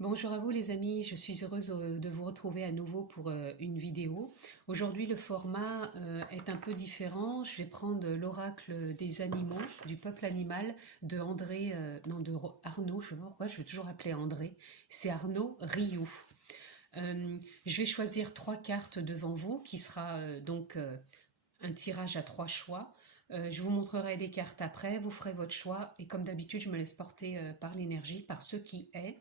Bonjour à vous les amis, je suis heureuse de vous retrouver à nouveau pour une vidéo. Aujourd'hui le format est un peu différent. Je vais prendre l'oracle des animaux, du peuple animal de André, non de Arnaud, je ne sais pas pourquoi je vais toujours appeler André, c'est Arnaud Rioux. Je vais choisir 3 cartes devant vous qui sera un tirage à 3 choix. Je vous montrerai les cartes après, vous ferez votre choix et comme d'habitude je me laisse porter par l'énergie, par ce qui est.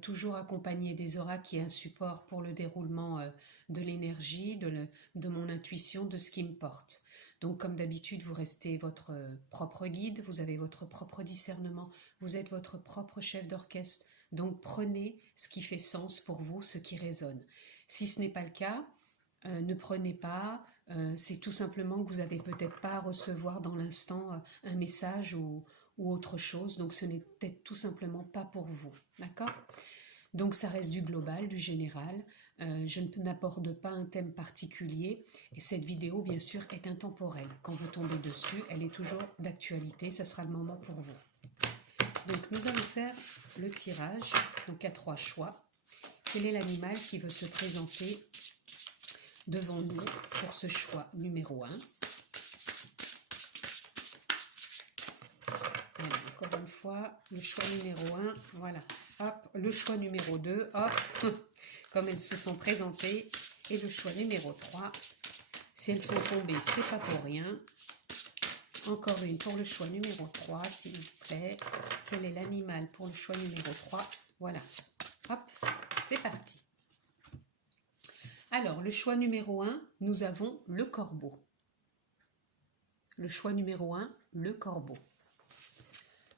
Toujours accompagné des auras qui est un support pour le déroulement de l'énergie, de mon intuition, de ce qui me porte. Donc comme d'habitude, vous restez votre propre guide, vous avez votre propre discernement, vous êtes votre propre chef d'orchestre. Donc prenez ce qui fait sens pour vous, ce qui résonne. Si ce n'est pas le cas, ne prenez pas, c'est tout simplement que vous n'avez peut-être pas à recevoir dans l'instant un message ou autre chose, donc ce n'est peut-être tout simplement pas pour vous, d'accord? Donc ça reste du global, du général, je n'aborde pas un thème particulier et cette vidéo bien sûr est intemporelle. Quand vous tombez dessus, elle est toujours d'actualité, ça sera le moment pour vous. Donc nous allons faire le tirage, donc à 3 choix. Quel est l'animal qui veut se présenter devant nous pour ce choix numéro 1? Voilà, encore une fois, le choix numéro 1, voilà, hop, le choix numéro 2, hop, comme elles se sont présentées, et le choix numéro 3, si elles sont tombées, c'est pas pour rien. Encore une pour le choix numéro 3, s'il vous plaît. Quel est l'animal pour le choix numéro 3? Voilà, hop, c'est parti. Alors, le choix numéro 1, nous avons le corbeau. Le choix numéro 1, le corbeau.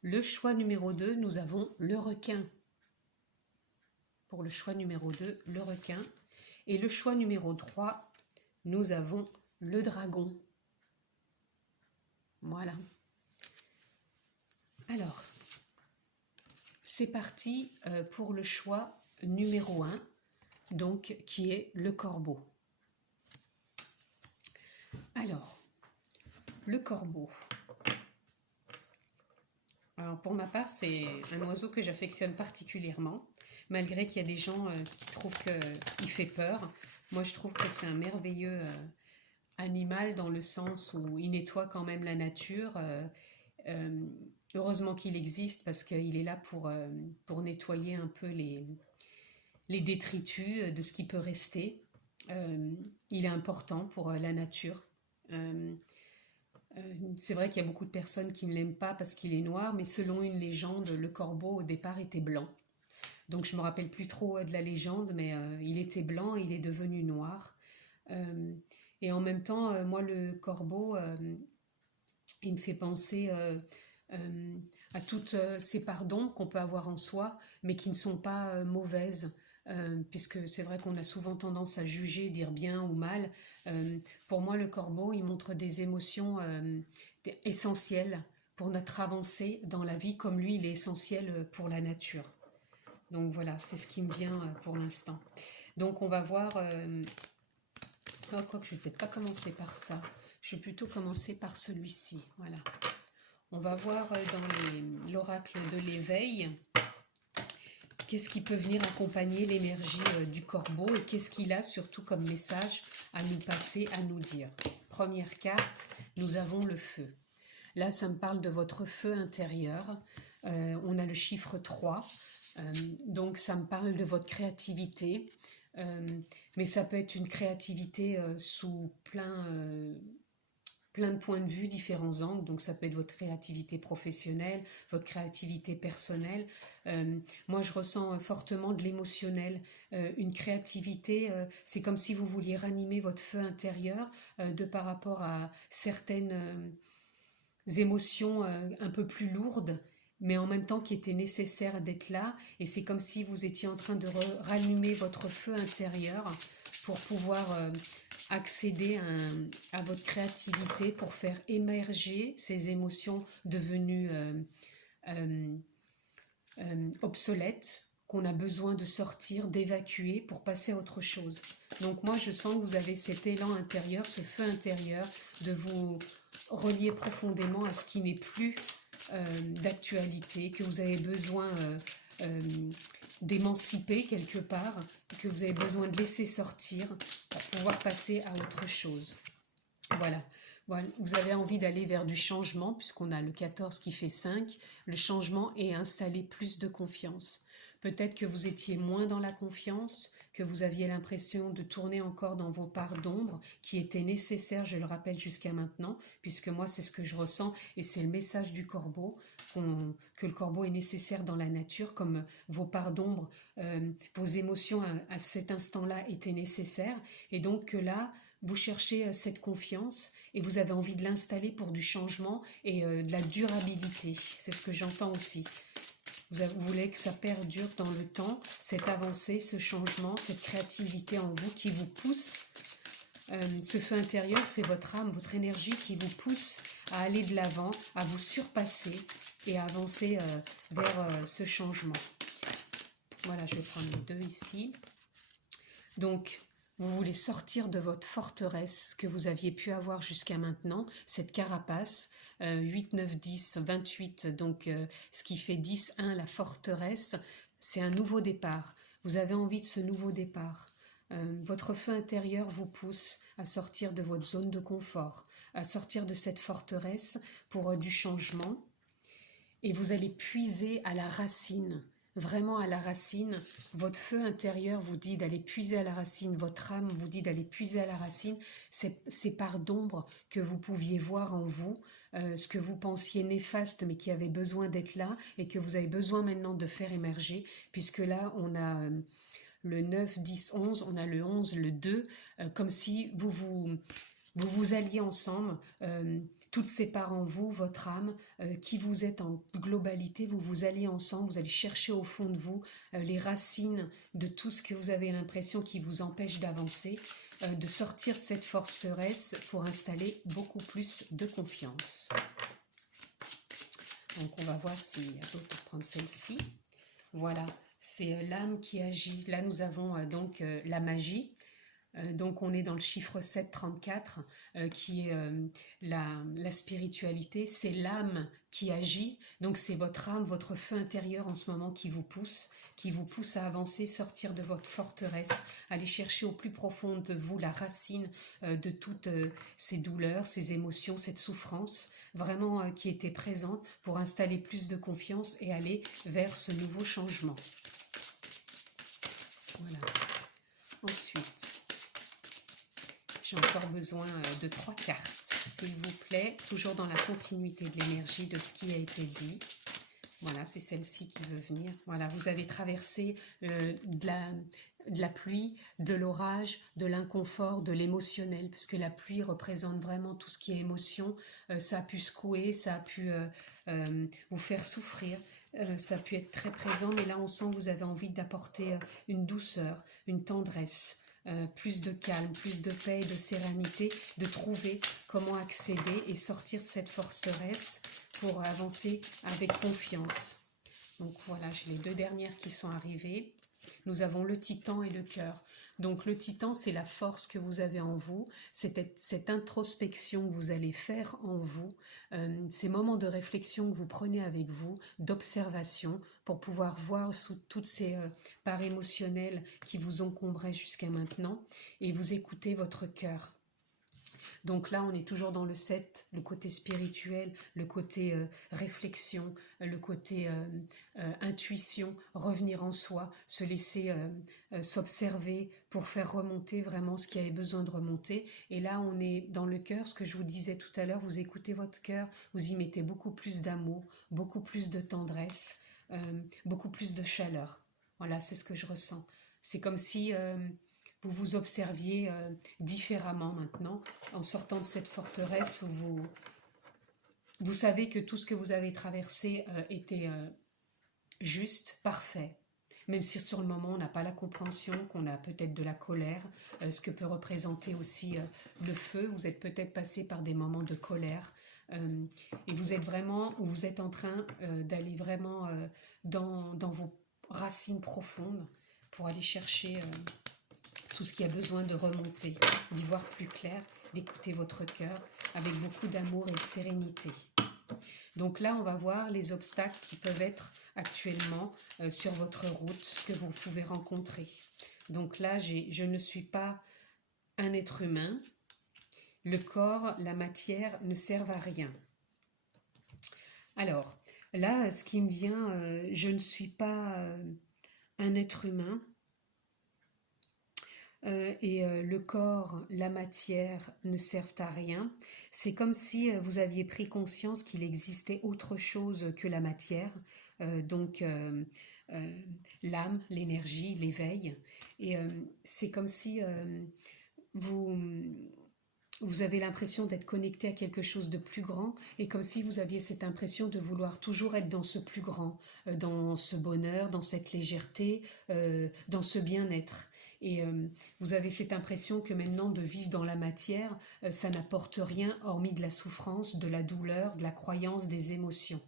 Le choix numéro 2, nous avons le requin. Pour le choix numéro 2, le requin. Et le choix numéro 3, nous avons le dragon. Voilà. Alors, c'est parti pour le choix numéro 1, donc qui est le corbeau. Alors, le corbeau. Alors pour ma part, c'est un oiseau que j'affectionne particulièrement, malgré qu'il y a des gens qui trouvent qu'il fait peur. Moi, je trouve que c'est un merveilleux animal dans le sens où il nettoie quand même la nature. Heureusement qu'il existe parce qu'il est là pour nettoyer un peu les détritus de ce qui peut rester. Il est important pour la nature. C'est vrai qu'il y a beaucoup de personnes qui ne l'aiment pas parce qu'il est noir, mais selon une légende, le corbeau au départ était blanc. Donc je ne me rappelle plus trop de la légende, mais il était blanc et il est devenu noir. Et en même temps, moi le corbeau, il me fait penser à toutes ces parts d'ombre qu'on peut avoir en soi, mais qui ne sont pas mauvaises. Puisque c'est vrai qu'on a souvent tendance à juger, dire bien ou mal. Pour moi, le corbeau, il montre des émotions essentielles pour notre avancée dans la vie, comme lui, il est essentiel pour la nature. Donc voilà, c'est ce qui me vient pour l'instant. Donc on va voir... Oh, quoi que je ne vais peut-être pas commencer par ça. Je vais plutôt commencer par celui-ci. Voilà. On va voir dans l'oracle de l'éveil... Qu'est-ce qui peut venir accompagner l'énergie du corbeau et qu'est-ce qu'il a surtout comme message à nous passer, à nous dire. Première carte, nous avons le feu. Là, ça me parle de votre feu intérieur. On a le chiffre 3. Donc, ça me parle de votre créativité. Mais ça peut être une créativité sous plein de points de vue, différents angles, donc ça peut être votre créativité professionnelle, votre créativité personnelle. Moi, je ressens fortement de l'émotionnel, une créativité, c'est comme si vous vouliez ranimer votre feu intérieur de par rapport à certaines émotions un peu plus lourdes, mais en même temps qui étaient nécessaires d'être là, et c'est comme si vous étiez en train de rallumer votre feu intérieur pour pouvoir accéder à votre créativité, pour faire émerger ces émotions devenues obsolètes, qu'on a besoin de sortir, d'évacuer pour passer à autre chose. Donc moi, je sens que vous avez cet élan intérieur, ce feu intérieur, de vous relier profondément à ce qui n'est plus d'actualité, que vous avez besoin d'émanciper quelque part, que vous avez besoin de laisser sortir pour pouvoir passer à autre chose. Voilà. Voilà. Vous avez envie d'aller vers du changement, puisqu'on a le 14 qui fait 5, le changement et installer plus de confiance. Peut-être que vous étiez moins dans la confiance, que vous aviez l'impression de tourner encore dans vos parts d'ombre, qui étaient nécessaires, je le rappelle, jusqu'à maintenant, puisque moi c'est ce que je ressens, et c'est le message du corbeau, que le corbeau est nécessaire dans la nature, comme vos parts d'ombre, vos émotions à cet instant-là étaient nécessaires, et donc que là, vous cherchez cette confiance et vous avez envie de l'installer pour du changement et de la durabilité. C'est ce que j'entends aussi. Vous voulez que ça perdure dans le temps, cette avancée, ce changement, cette créativité en vous qui vous pousse. Ce feu intérieur, c'est votre âme, votre énergie qui vous pousse à aller de l'avant, à vous surpasser et à avancer vers ce changement. Voilà, je vais prendre les deux ici. Donc, vous voulez sortir de votre forteresse que vous aviez pu avoir jusqu'à maintenant, cette carapace, 8, 9, 10, 28, donc ce qui fait 10, 1, la forteresse, c'est un nouveau départ. Vous avez envie de ce nouveau départ. Votre feu intérieur vous pousse à sortir de votre zone de confort, à sortir de cette forteresse pour du changement. Et vous allez puiser à la racine, vraiment à la racine. Votre feu intérieur vous dit d'aller puiser à la racine, votre âme vous dit d'aller puiser à la racine ces parts d'ombre que vous pouviez voir en vous, ce que vous pensiez néfaste mais qui avait besoin d'être là et que vous avez besoin maintenant de faire émerger, puisque là on a le 9, 10, 11, on a le 11, le 2, comme si vous alliez ensemble, toutes ces parts en vous, votre âme, qui vous êtes en globalité, vous vous alliez ensemble, vous allez chercher au fond de vous les racines de tout ce que vous avez l'impression qui vous empêche d'avancer, de sortir de cette forteresse pour installer beaucoup plus de confiance. Donc on va voir s'il y a d'autres pour prendre celle-ci. Voilà, c'est l'âme qui agit. Là nous avons donc la magie. Donc on est dans le chiffre 734 qui est la spiritualité, c'est l'âme qui agit, donc c'est votre âme, votre feu intérieur en ce moment qui vous pousse à avancer, sortir de votre forteresse, aller chercher au plus profond de vous la racine de toutes ces douleurs, ces émotions, cette souffrance vraiment qui était présente pour installer plus de confiance et aller vers ce nouveau changement. Voilà. Ensuite, j'ai encore besoin de 3 cartes, s'il vous plaît, toujours dans la continuité de l'énergie de ce qui a été dit. Voilà, c'est celle-ci qui veut venir. Voilà, vous avez traversé de la pluie, de l'orage, de l'inconfort, de l'émotionnel, parce que la pluie représente vraiment tout ce qui est émotion. Ça a pu secouer, ça a pu vous faire souffrir. Ça a pu être très présent, mais là on sent que vous avez envie d'apporter une douceur, une tendresse, plus de calme, plus de paix et de sérénité, de trouver comment accéder et sortir de cette forteresse pour avancer avec confiance. Donc voilà, j'ai les deux dernières qui sont arrivées. Nous avons le titan et le cœur. Donc le titan, c'est la force que vous avez en vous, cette introspection que vous allez faire en vous, ces moments de réflexion que vous prenez avec vous, d'observation, pour pouvoir voir sous toutes ces parts émotionnelles qui vous encombraient jusqu'à maintenant, et vous écoutez votre cœur. Donc là, on est toujours dans le 7, le côté spirituel, le côté réflexion, le côté intuition, revenir en soi, se laisser s'observer pour faire remonter vraiment ce qui avait besoin de remonter. Et là, on est dans le cœur, ce que je vous disais tout à l'heure, vous écoutez votre cœur, vous y mettez beaucoup plus d'amour, beaucoup plus de tendresse, beaucoup plus de chaleur. Voilà, c'est ce que je ressens. C'est comme si vous vous observiez différemment maintenant. En sortant de cette forteresse, vous savez que tout ce que vous avez traversé était juste, parfait. Même si sur le moment on n'a pas la compréhension, qu'on a peut-être de la colère, ce que peut représenter aussi le feu. Vous êtes peut-être passé par des moments de colère. Et vous êtes vraiment, ou vous êtes en train d'aller vraiment dans vos racines profondes pour aller chercher tout ce qui a besoin de remonter, d'y voir plus clair, d'écouter votre cœur avec beaucoup d'amour et de sérénité. Donc là, on va voir les obstacles qui peuvent être actuellement sur votre route, ce que vous pouvez rencontrer. Donc là, je ne suis pas un être humain. Le corps, la matière ne servent à rien. Alors, là, ce qui me vient, je ne suis pas un être humain. Le corps, la matière ne servent à rien. C'est comme si vous aviez pris conscience qu'il existait autre chose que la matière, donc l'âme, l'énergie, l'éveil. Et c'est comme si vous, vous avez l'impression d'être connecté à quelque chose de plus grand et comme si vous aviez cette impression de vouloir toujours être dans ce plus grand, dans ce bonheur, dans cette légèreté, dans ce bien-être. Et vous avez cette impression que maintenant de vivre dans la matière, ça n'apporte rien hormis de la souffrance, de la douleur, de la croyance, des émotions.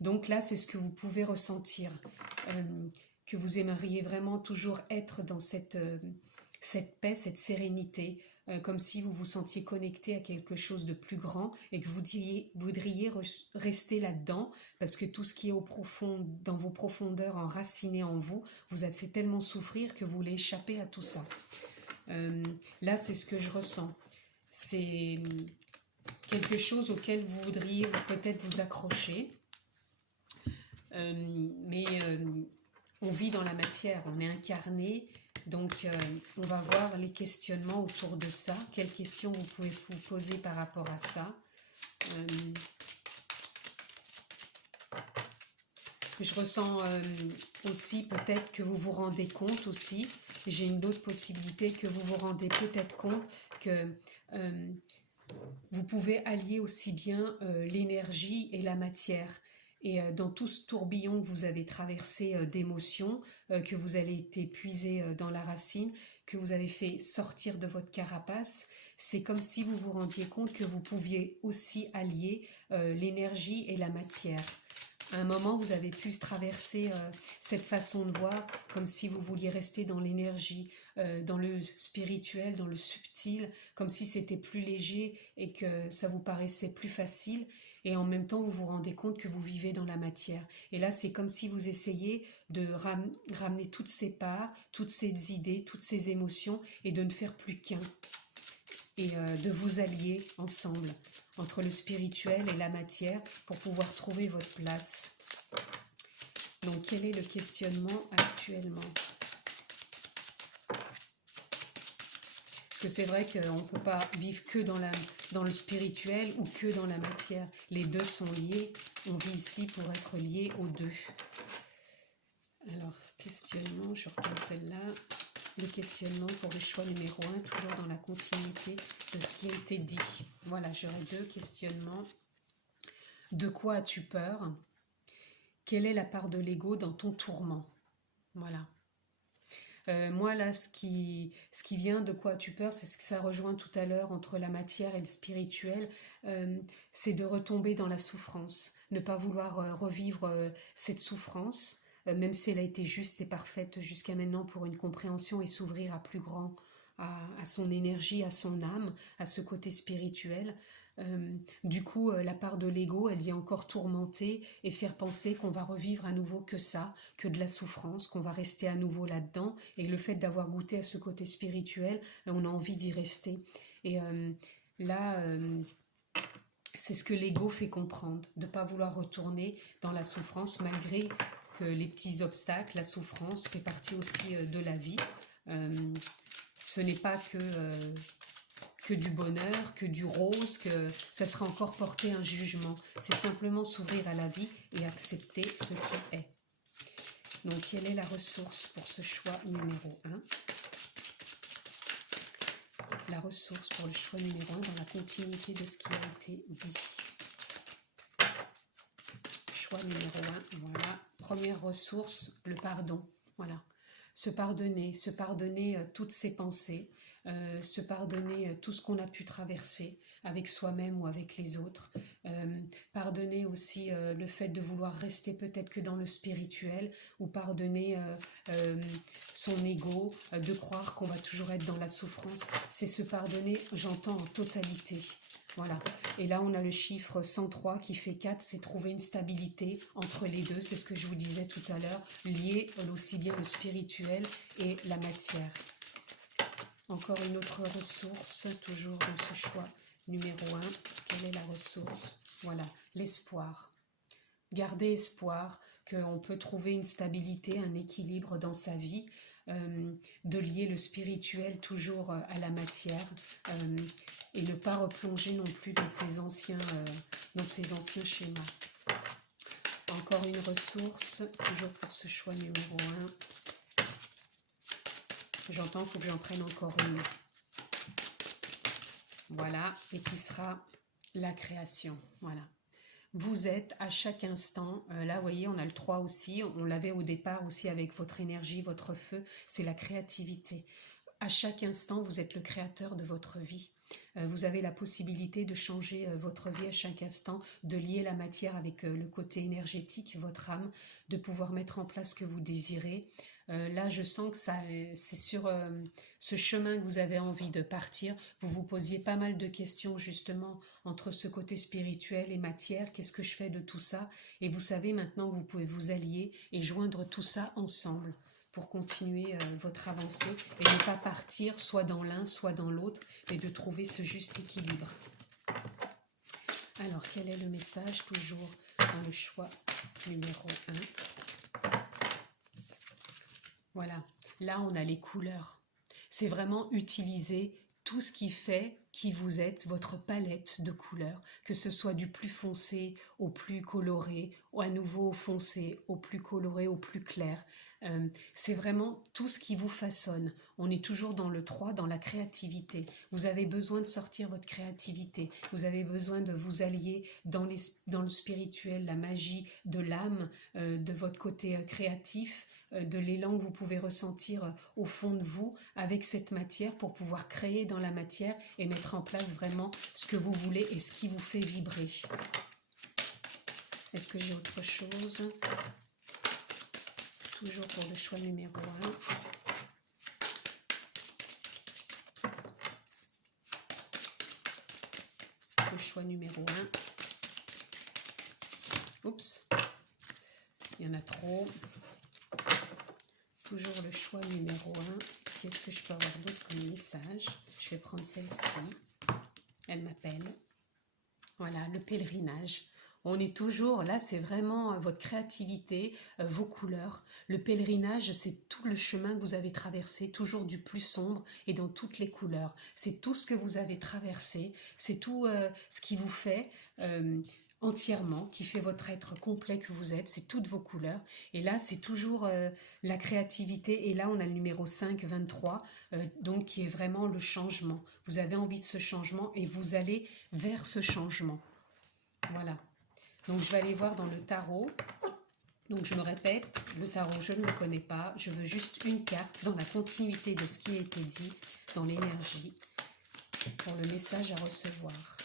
Donc là, c'est ce que vous pouvez ressentir, que vous aimeriez vraiment toujours être dans cette paix, cette sérénité, comme si vous vous sentiez connecté à quelque chose de plus grand et que vous voudriez rester là-dedans parce que tout ce qui est au profond, dans vos profondeurs, enraciné en vous, vous a fait tellement souffrir que vous voulez échapper à tout ça. Là, c'est ce que je ressens. C'est quelque chose auquel vous voudriez peut-être vous accrocher. Mais on vit dans la matière, on est incarné, donc on va voir les questionnements autour de ça. Quelles questions vous pouvez vous poser par rapport à ça? Je ressens aussi peut-être que vous vous rendez compte aussi, j'ai une autre possibilité, que vous vous rendez peut-être compte que vous pouvez allier aussi bien l'énergie et la matière. Et dans tout ce tourbillon que vous avez traversé d'émotions, que vous avez été puisé dans la racine, que vous avez fait sortir de votre carapace, c'est comme si vous vous rendiez compte que vous pouviez aussi allier l'énergie et la matière. À un moment, vous avez pu traverser cette façon de voir comme si vous vouliez rester dans l'énergie, dans le spirituel, dans le subtil, comme si c'était plus léger et que ça vous paraissait plus facile. Et en même temps, vous vous rendez compte que vous vivez dans la matière. Et là, c'est comme si vous essayez de ramener toutes ces parts, toutes ces idées, toutes ces émotions et de ne faire plus qu'un. Et de vous allier ensemble entre le spirituel et la matière pour pouvoir trouver votre place. Donc, quel est le questionnement actuellement? Parce que c'est vrai qu'on ne peut pas vivre que dans le spirituel ou que dans la matière. Les deux sont liés. On vit ici pour être liés aux deux. Alors, questionnement, je retourne celle-là. Le questionnement pour le choix numéro 1, toujours dans la continuité de ce qui a été dit. Voilà, j'aurai 2 questionnements. De quoi as-tu peur? Quelle est la part de l'ego dans ton tourment? Voilà. Moi, là, ce qui vient, de quoi as-tu peur, c'est ce que ça rejoint tout à l'heure entre la matière et le spirituel, c'est de retomber dans la souffrance, ne pas vouloir revivre cette souffrance, même si elle a été juste et parfaite jusqu'à maintenant pour une compréhension et s'ouvrir à plus grand, à son énergie, à son âme, à ce côté spirituel. Du coup, la part de l'ego, elle vient encore tourmenter et faire penser qu'on va revivre à nouveau que ça, que de la souffrance, qu'on va rester à nouveau là-dedans. Et le fait d'avoir goûté à ce côté spirituel, on a envie d'y rester. Et là, c'est ce que l'ego fait comprendre, de ne pas vouloir retourner dans la souffrance, malgré que les petits obstacles, la souffrance fait partie aussi de la vie. Ce n'est pas que du bonheur, que du rose, que ça sera encore porter un jugement. C'est simplement s'ouvrir à la vie et accepter ce qui est. Donc, quelle est la ressource pour ce choix numéro 1? La ressource pour le choix numéro 1 dans la continuité de ce qui a été dit. Choix numéro 1, voilà. Première ressource, le pardon. Voilà. Se pardonner toutes ses pensées, se pardonner tout ce qu'on a pu traverser avec soi-même ou avec les autres, pardonner aussi le fait de vouloir rester peut-être que dans le spirituel, ou pardonner son ego, de croire qu'on va toujours être dans la souffrance. C'est se pardonner, j'entends, en totalité. Voilà. Et là, on a le chiffre 103 qui fait 4, c'est trouver une stabilité entre les deux. C'est ce que je vous disais tout à l'heure, lié aussi bien le spirituel et la matière. Encore une autre ressource, toujours dans ce choix numéro 1. Quelle est la ressource? Voilà, l'espoir. Gardez espoir qu'on peut trouver une stabilité, un équilibre dans sa vie, de lier le spirituel toujours à la matière et ne pas replonger non plus dans ces anciens schémas. Encore une ressource, toujours pour ce choix numéro 1. J'entends, il faut que j'en prenne encore une. Voilà, et qui sera la création. Voilà. Vous êtes à chaque instant, là vous voyez on a le 3 aussi, on l'avait au départ aussi avec votre énergie, votre feu, c'est la créativité. À chaque instant vous êtes le créateur de votre vie. Vous avez la possibilité de changer votre vie à chaque instant, de lier la matière avec le côté énergétique, votre âme, de pouvoir mettre en place ce que vous désirez. Là, je sens que c'est sur ce chemin que vous avez envie de partir. Vous vous posiez pas mal de questions justement entre ce côté spirituel et matière. Qu'est-ce que je fais de tout ça? Et vous savez maintenant que vous pouvez vous allier et joindre tout ça ensemble pour continuer votre avancée et ne pas partir soit dans l'un, soit dans l'autre, mais de trouver ce juste équilibre. Alors, quel est le message toujours dans le choix numéro 1? Voilà, là on a les couleurs. C'est vraiment utiliser tout ce qui fait qui vous êtes, votre palette de couleurs, que ce soit du plus foncé au plus coloré, ou à nouveau au foncé, au plus coloré, au plus clair. C'est vraiment tout ce qui vous façonne. On est toujours dans le 3, dans la créativité. Vous avez besoin de sortir votre créativité. Vous avez besoin de vous allier dans le spirituel, la magie de l'âme, de votre côté créatif, de l'élan que vous pouvez ressentir au fond de vous avec cette matière pour pouvoir créer dans la matière et mettre en place vraiment ce que vous voulez et ce qui vous fait vibrer. Est-ce que j'ai autre chose? Toujours pour le choix numéro 1. Le choix numéro 1. Oups, il y en a trop. Toujours le choix numéro 1. Qu'est-ce que je peux avoir d'autre comme message? Je vais prendre celle-ci. Elle m'appelle. Voilà, le pèlerinage. On est toujours, là c'est vraiment votre créativité, vos couleurs. Le pèlerinage, c'est tout le chemin que vous avez traversé, toujours du plus sombre et dans toutes les couleurs. C'est tout ce que vous avez traversé, c'est tout ce qui vous fait entièrement, qui fait votre être complet que vous êtes, c'est toutes vos couleurs. Et là, c'est toujours la créativité. Et là, on a le numéro 5, 23, donc qui est vraiment le changement. Vous avez envie de ce changement et vous allez vers ce changement. Voilà. Donc, je vais aller voir dans le tarot. Donc, je me répète, le tarot, je ne le connais pas. Je veux juste une carte dans la continuité de ce qui a été dit, dans l'énergie, pour le message à recevoir.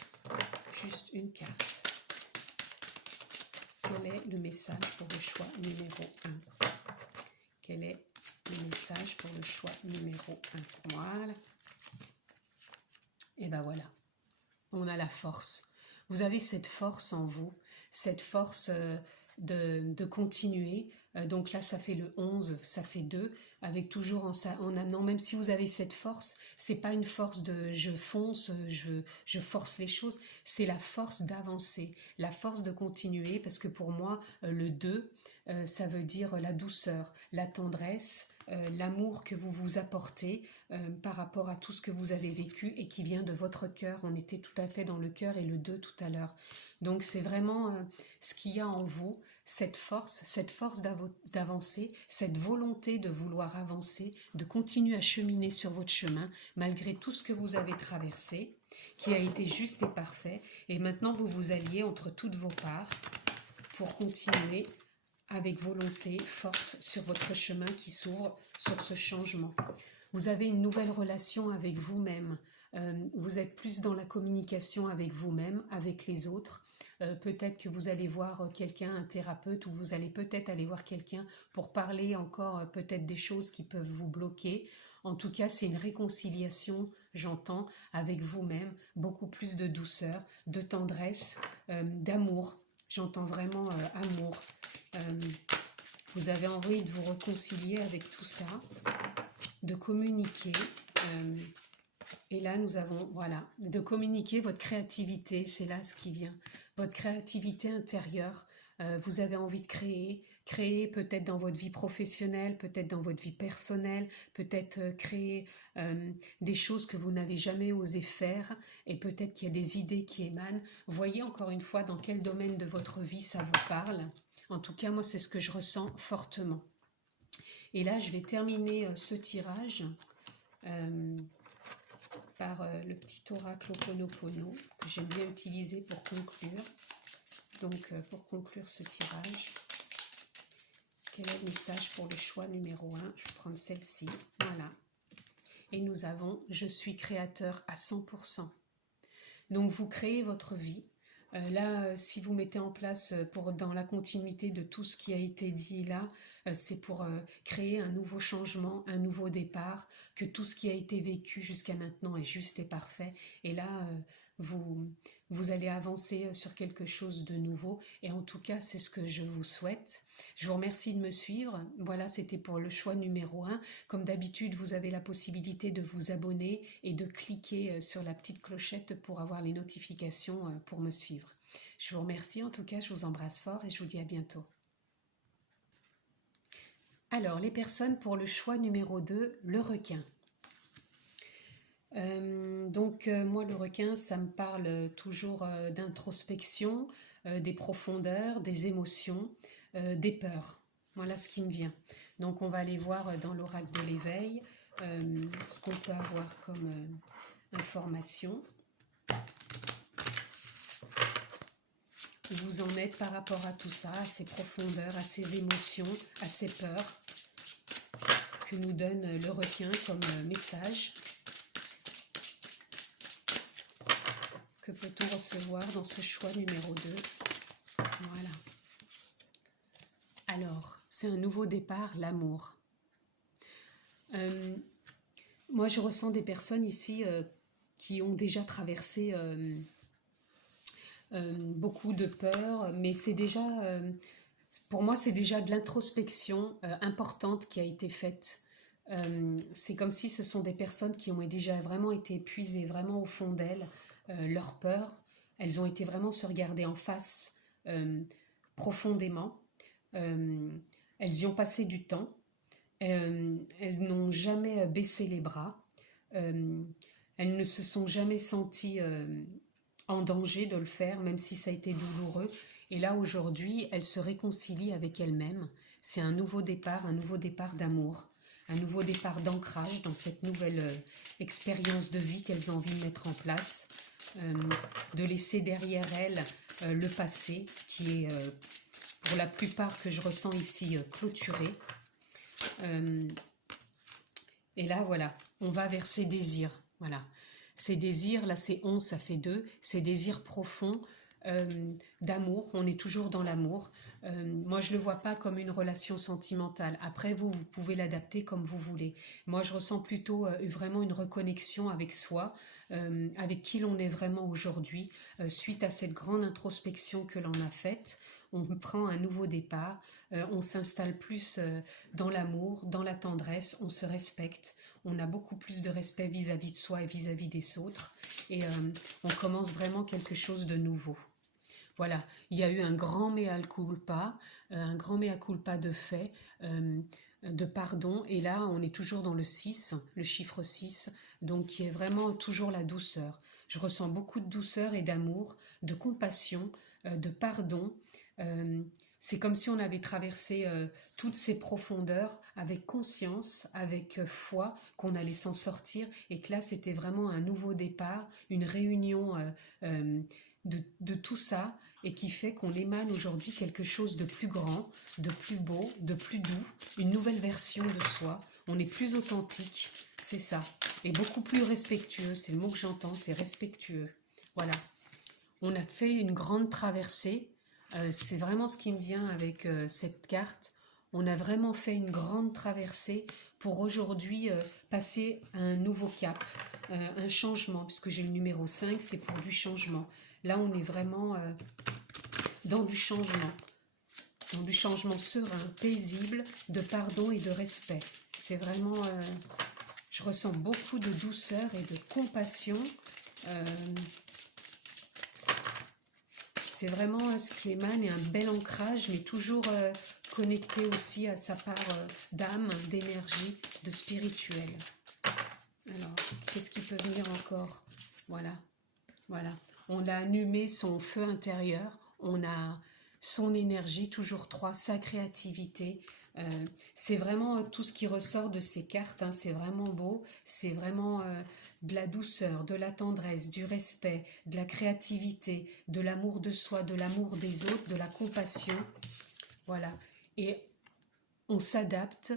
Juste une carte. Quel est le message pour le choix numéro 1? Quel est le message pour le choix numéro 1? Voilà. Et ben voilà. On a la force. Vous avez cette force en vous, cette force de continuer. Donc là, ça fait le 11, ça fait 2, avec toujours en amenant, même si vous avez cette force, c'est pas une force de je fonce, je force les choses, c'est la force d'avancer, la force de continuer, parce que pour moi, le 2, ça veut dire la douceur, la tendresse, l'amour que vous vous apportez par rapport à tout ce que vous avez vécu et qui vient de votre cœur. On était tout à fait dans le cœur et le 2 tout à l'heure. Donc c'est vraiment ce qu'il y a en vous, cette force d'avancer, cette volonté de vouloir avancer, de continuer à cheminer sur votre chemin malgré tout ce que vous avez traversé, qui a été juste et parfait. Et maintenant vous vous alliez entre toutes vos parts pour continuer avec volonté, force sur votre chemin qui s'ouvre sur ce changement. Vous avez une nouvelle relation avec vous-même. Vous êtes plus dans la communication avec vous-même, avec les autres. Peut-être que vous allez voir quelqu'un, un thérapeute, ou vous allez peut-être aller voir quelqu'un pour parler encore peut-être des choses qui peuvent vous bloquer. En tout cas, c'est une réconciliation j'entends, avec vous-même, beaucoup plus de douceur, de tendresse, d'amour. J'entends vraiment amour. Vous avez envie de vous réconcilier avec tout ça, de communiquer. Et là, nous avons, voilà, de communiquer votre créativité, c'est là ce qui vient. Votre créativité intérieure, vous avez envie de créer peut-être dans votre vie professionnelle, peut-être dans votre vie personnelle, peut-être créer des choses que vous n'avez jamais osé faire, et peut-être qu'il y a des idées qui émanent. Voyez encore une fois dans quel domaine de votre vie ça vous parle. En tout cas, moi, c'est ce que je ressens fortement. Et là, je vais terminer ce tirage par le petit oracle Ho'oponopono que j'aime bien utiliser pour conclure. Donc, pour conclure ce tirage, quel est le message pour le choix numéro 1? Je vais prendre celle-ci, voilà. Et nous avons « Je suis créateur à 100%. » Donc, vous créez votre vie. Là, si vous mettez en place dans la continuité de tout ce qui a été dit là, c'est pour créer un nouveau changement, un nouveau départ, que tout ce qui a été vécu jusqu'à maintenant est juste et parfait. Et là, vous allez avancer sur quelque chose de nouveau. Et en tout cas, c'est ce que je vous souhaite. Je vous remercie de me suivre. Voilà, c'était pour le choix numéro 1. Comme d'habitude, vous avez la possibilité de vous abonner et de cliquer sur la petite clochette pour avoir les notifications pour me suivre. Je vous remercie en tout cas, je vous embrasse fort et je vous dis à bientôt. Alors, les personnes pour le choix numéro 2, le requin. Moi, le requin, ça me parle toujours d'introspection, des profondeurs, des émotions, des peurs. Voilà ce qui me vient. Donc, on va aller voir dans l'oracle de l'éveil ce qu'on peut avoir comme information. Où vous en êtes par rapport à tout ça, à ces profondeurs, à ces émotions, à ces peurs que nous donne le requin comme message. Que peut-on recevoir dans ce choix numéro 2? Voilà. Alors, c'est un nouveau départ, l'amour. Moi, je ressens des personnes ici qui ont déjà traversé beaucoup de peur, mais c'est déjà, pour moi, c'est déjà de l'introspection importante qui a été faite. C'est comme si ce sont des personnes qui ont déjà vraiment été épuisées, vraiment au fond d'elles, leurs peurs. Elles ont été vraiment se regarder en face profondément. Elles y ont passé du temps. Elles n'ont jamais baissé les bras. Elles ne se sont jamais senties en danger de le faire, même si ça a été douloureux. Et là, aujourd'hui, elles se réconcilient avec elles-mêmes. C'est un nouveau départ d'amour, un nouveau départ d'ancrage dans cette nouvelle expérience de vie qu'elles ont envie de mettre en place, de laisser derrière elles le passé qui est, pour la plupart que je ressens ici, clôturé. Et là, voilà, on va vers ces désirs. Voilà. Ces désirs, là c'est 11, ça fait 2. Ces désirs profonds d'amour, on est toujours dans l'amour. Moi, je ne le vois pas comme une relation sentimentale. Après, vous pouvez l'adapter comme vous voulez. Moi, je ressens plutôt vraiment une reconnexion avec soi, avec qui l'on est vraiment aujourd'hui, suite à cette grande introspection que l'on a faite. On prend un nouveau départ, on s'installe plus dans l'amour, dans la tendresse, on se respecte, on a beaucoup plus de respect vis-à-vis de soi et vis-à-vis des autres, et on commence vraiment quelque chose de nouveau. Voilà, il y a eu un grand mea culpa de fait, de pardon, et là on est toujours dans le 6, le chiffre 6, donc qui est vraiment toujours la douceur. Je ressens beaucoup de douceur et d'amour, de compassion, de pardon. C'est comme si on avait traversé toutes ces profondeurs avec conscience, avec foi qu'on allait s'en sortir, et que là c'était vraiment un nouveau départ, une réunion de tout ça, et qui fait qu'on émane aujourd'hui quelque chose de plus grand, de plus beau, de plus doux, une nouvelle version de soi. On est plus authentique, c'est ça, et beaucoup plus respectueux, c'est le mot que j'entends, c'est respectueux. Voilà, on a fait une grande traversée, c'est vraiment ce qui me vient avec cette carte. On a vraiment fait une grande traversée pour aujourd'hui passer à un nouveau cap, un changement, puisque j'ai le numéro 5, c'est pour du changement. Là, on est vraiment dans du changement. Donc, du changement serein, paisible, de pardon et de respect. C'est vraiment... je ressens beaucoup de douceur et de compassion. C'est vraiment ce qui émane et un bel ancrage, mais toujours connecté aussi à sa part d'âme, d'énergie, de spirituel. Alors, qu'est-ce qui peut venir encore? Voilà, voilà. On a allumé son feu intérieur, on a son énergie, toujours 3, sa créativité. C'est vraiment tout ce qui ressort de ces cartes, hein, c'est vraiment beau, c'est vraiment de la douceur, de la tendresse, du respect, de la créativité, de l'amour de soi, de l'amour des autres, de la compassion. Voilà. Et on s'adapte.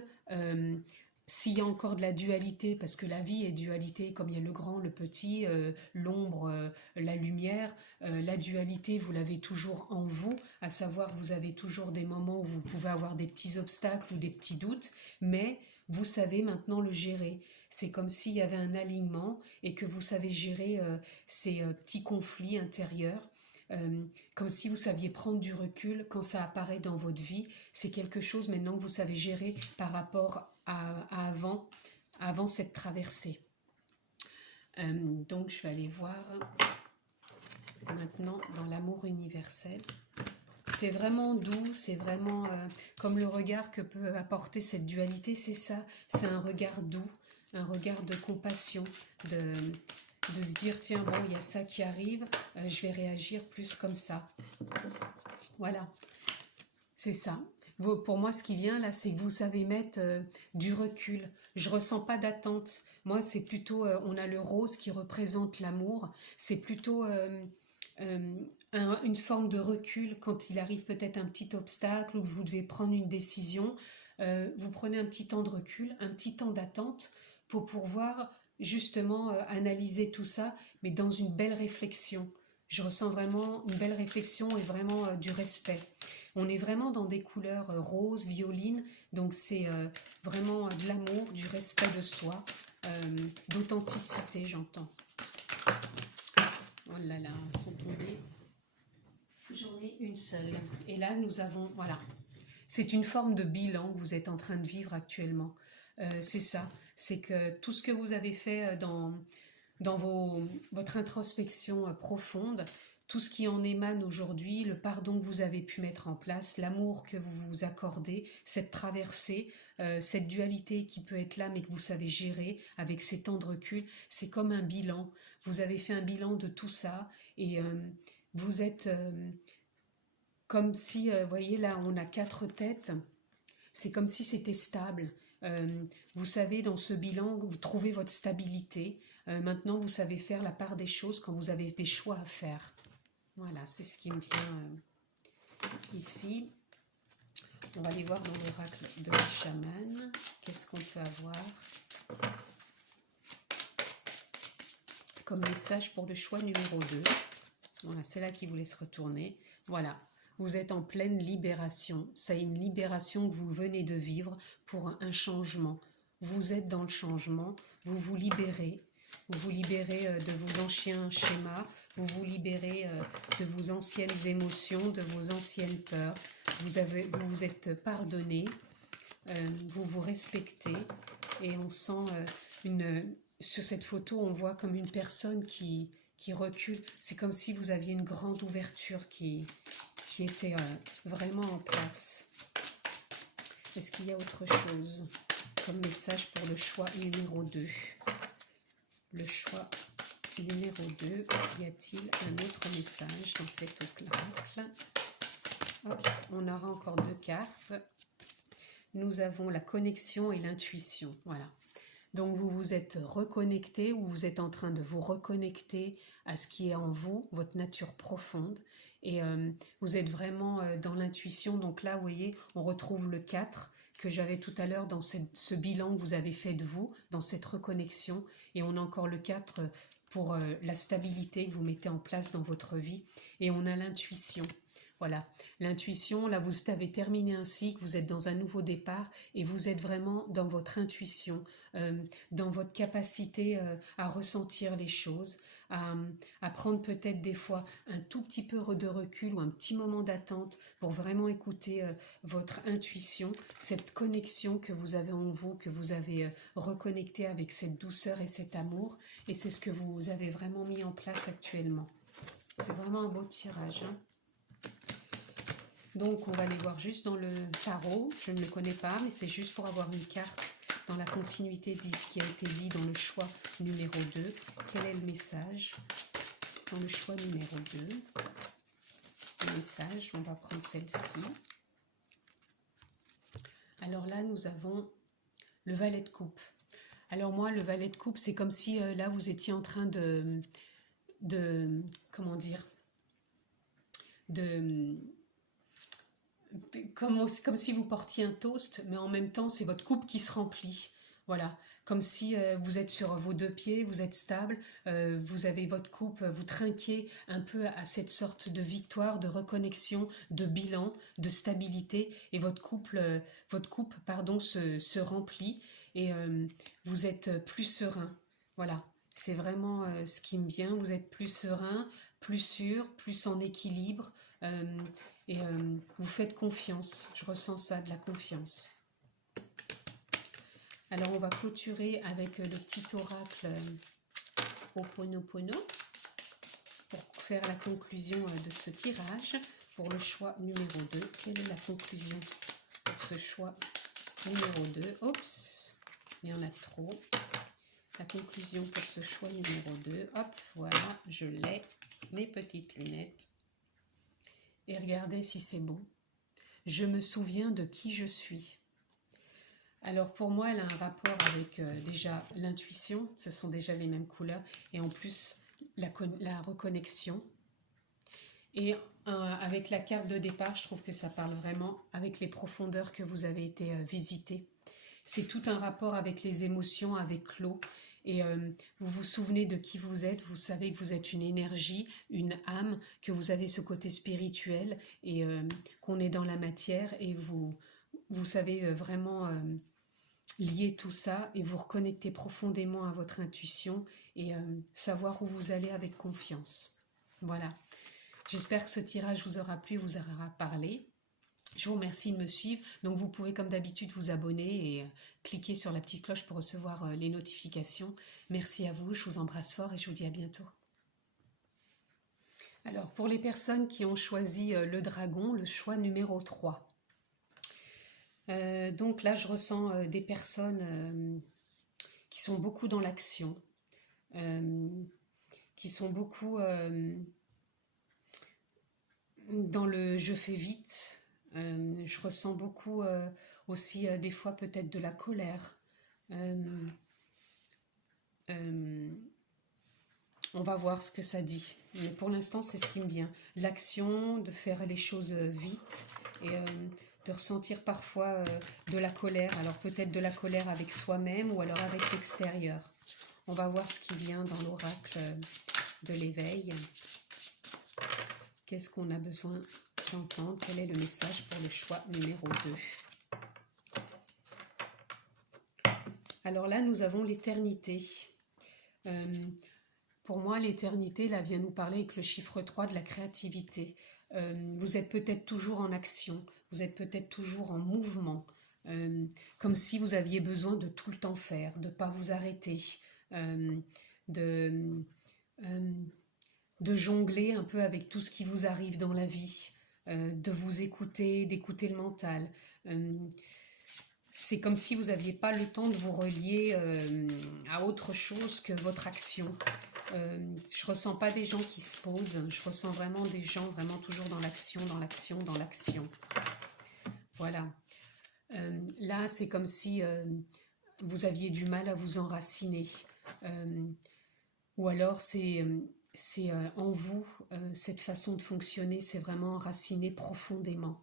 S'il y a encore de la dualité, parce que la vie est dualité, comme il y a le grand, le petit, l'ombre, la lumière, la dualité, vous l'avez toujours en vous, à savoir vous avez toujours des moments où vous pouvez avoir des petits obstacles ou des petits doutes, mais vous savez maintenant le gérer. C'est comme s'il y avait un alignement et que vous savez gérer ces petits conflits intérieurs. Comme si vous saviez prendre du recul quand ça apparaît dans votre vie. C'est quelque chose maintenant que vous savez gérer par rapport à avant cette traversée. Donc je vais aller voir maintenant dans l'amour universel. C'est vraiment doux, c'est vraiment comme le regard que peut apporter cette dualité, c'est ça, c'est un regard doux, un regard de compassion, de se dire tiens bon il y a ça qui arrive, je vais réagir plus comme ça. Voilà, c'est ça. Pour moi ce qui vient là c'est que vous savez mettre du recul. Je ressens pas d'attente. Moi c'est plutôt, on a le rose qui représente l'amour. C'est plutôt une forme de recul quand il arrive peut-être un petit obstacle ou que vous devez prendre une décision. Vous prenez un petit temps de recul, un petit temps d'attente pour pouvoir justement analyser tout ça, mais dans une belle réflexion. Je ressens vraiment une belle réflexion et vraiment du respect. On est vraiment dans des couleurs roses, violines, donc c'est vraiment de l'amour, du respect de soi, d'authenticité, j'entends. Oh là là, elles sont tombées. J'en ai une seule. Et là, nous avons, voilà, c'est une forme de bilan que vous êtes en train de vivre actuellement. C'est ça, c'est que tout ce que vous avez fait dans votre introspection profonde, tout ce qui en émane aujourd'hui, le pardon que vous avez pu mettre en place, l'amour que vous vous accordez, cette traversée, cette dualité qui peut être là mais que vous savez gérer avec ces temps de recul, c'est comme un bilan. Vous avez fait un bilan de tout ça et vous êtes comme si, vous voyez là, on a 4 têtes, c'est comme si c'était stable. Vous savez, dans ce bilan, vous trouvez votre stabilité. Maintenant, vous savez faire la part des choses quand vous avez des choix à faire. Voilà, c'est ce qui me vient ici. On va aller voir dans l'oracle de la chamane. Qu'est-ce qu'on peut avoir comme message pour le choix numéro 2. Voilà, c'est là qui vous laisse retourner. Voilà, vous êtes en pleine libération. C'est une libération que vous venez de vivre pour un changement. Vous êtes dans le changement, vous vous libérez. Vous vous libérez de vos anciens schémas, vous vous libérez de vos anciennes émotions, de vos anciennes peurs. Vous vous êtes pardonné, vous vous respectez et on sent sur cette photo, on voit comme une personne qui recule. C'est comme si vous aviez une grande ouverture qui était vraiment en place. Est-ce qu'il y a autre chose comme message pour le choix numéro 2? Le choix numéro 2, y a-t-il un autre message dans cet oracle? Hop, on aura encore 2 cartes. Nous avons la connexion et l'intuition. Voilà. Donc vous vous êtes reconnecté ou vous êtes en train de vous reconnecter à ce qui est en vous, votre nature profonde. Et vous êtes vraiment dans l'intuition. Donc là, vous voyez, on retrouve le 4 que j'avais tout à l'heure dans ce bilan que vous avez fait de vous, dans cette reconnexion. Et on a encore le 4 pour la stabilité que vous mettez en place dans votre vie. Et on a l'intuition. Voilà, l'intuition, là vous avez terminé un cycle, vous êtes dans un nouveau départ et vous êtes vraiment dans votre intuition, dans votre capacité à ressentir les choses, à, à prendre peut-être des fois un tout petit peu de recul ou un petit moment d'attente pour vraiment écouter votre intuition, cette connexion que vous avez en vous, que vous avez reconnecté avec cette douceur et cet amour, et c'est ce que vous avez vraiment mis en place actuellement. C'est vraiment un beau tirage, hein. Donc on va aller voir juste dans le tarot, je ne le connais pas, mais c'est juste pour avoir une carte dans la continuité de ce qui a été dit dans le choix numéro 2. Quel est le message dans le choix numéro 2? Le message, on va prendre celle-ci. Alors là, nous avons le valet de coupe. Alors moi, le valet de coupe, c'est comme si là, vous étiez en train comment dire, comme si vous portiez un toast, mais en même temps, c'est votre coupe qui se remplit. Voilà, comme si vous êtes sur vos deux pieds, vous êtes stable, vous avez votre coupe, vous trinquez un peu à cette sorte de victoire, de reconnexion, de bilan, de stabilité, et votre coupe se remplit, et vous êtes plus serein. Voilà, c'est vraiment ce qui me vient, vous êtes plus serein, plus sûr, plus en équilibre, et vous faites confiance. Je ressens ça, de la confiance. Alors on va clôturer avec le petit oracle Ho'oponopono pour faire la conclusion de ce tirage pour le choix numéro 2. Quelle est la conclusion pour ce choix numéro 2? Oups, il y en a trop. La conclusion pour ce choix numéro 2. Hop, voilà, je l'ai. Mes petites lunettes. Et regardez si c'est beau. Je me souviens de qui je suis. Alors pour moi, elle a un rapport avec déjà l'intuition, ce sont déjà les mêmes couleurs, et en plus la reconnexion. Et avec la carte de départ, je trouve que ça parle vraiment avec les profondeurs que vous avez été visiter. C'est tout un rapport avec les émotions, avec l'eau. Et vous vous souvenez de qui vous êtes, vous savez que vous êtes une énergie, une âme, que vous avez ce côté spirituel et qu'on est dans la matière, et vous savez vraiment lier tout ça et vous reconnecter profondément à votre intuition et savoir où vous allez avec confiance. Voilà, j'espère que ce tirage vous aura plu, vous aura parlé. Je vous remercie de me suivre. Donc vous pouvez comme d'habitude vous abonner et cliquer sur la petite cloche pour recevoir les notifications. Merci à vous, je vous embrasse fort et je vous dis à bientôt. Alors pour les personnes qui ont choisi le dragon, le choix numéro 3. Donc là je ressens des personnes qui sont beaucoup dans l'action, qui sont beaucoup dans le je fais vite. Je ressens beaucoup aussi des fois peut-être de la colère. On va voir ce que ça dit. Mais pour l'instant, c'est ce qui me vient. L'action, de faire les choses vite et de ressentir parfois de la colère. Alors peut-être de la colère avec soi-même ou alors avec l'extérieur. On va voir ce qui vient dans l'oracle de l'éveil. Qu'est-ce qu'on a besoin d'entendre? Quel est le message pour le choix numéro 2? Alors là, nous avons l'éternité. Pour moi, l'éternité, là, vient nous parler avec le chiffre 3 de la créativité. Vous êtes peut-être toujours en action, vous êtes peut-être toujours en mouvement, comme si vous aviez besoin de tout le temps faire, de ne pas vous arrêter, de jongler un peu avec tout ce qui vous arrive dans la vie, de vous écouter, d'écouter le mental. C'est comme si vous n'aviez pas le temps de vous relier à autre chose que votre action. Je ressens pas des gens qui se posent, je ressens vraiment des gens vraiment toujours dans l'action, dans l'action, dans l'action. Voilà. Là, c'est comme si vous aviez du mal à vous enraciner. Ou alors c'est en vous, cette façon de fonctionner, c'est vraiment enraciné profondément.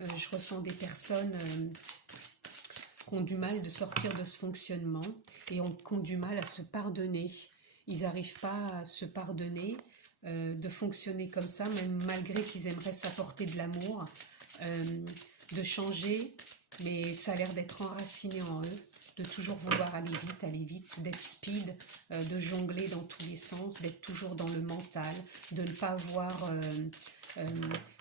Je ressens des personnes qui ont du mal de sortir de ce fonctionnement et qui ont du mal à se pardonner. Ils n'arrivent pas à se pardonner de fonctionner comme ça, même malgré qu'ils aimeraient s'apporter de l'amour, de changer, mais ça a l'air d'être enraciné en eux, de toujours vouloir aller vite, d'être speed, de jongler dans tous les sens, d'être toujours dans le mental, de ne pas avoir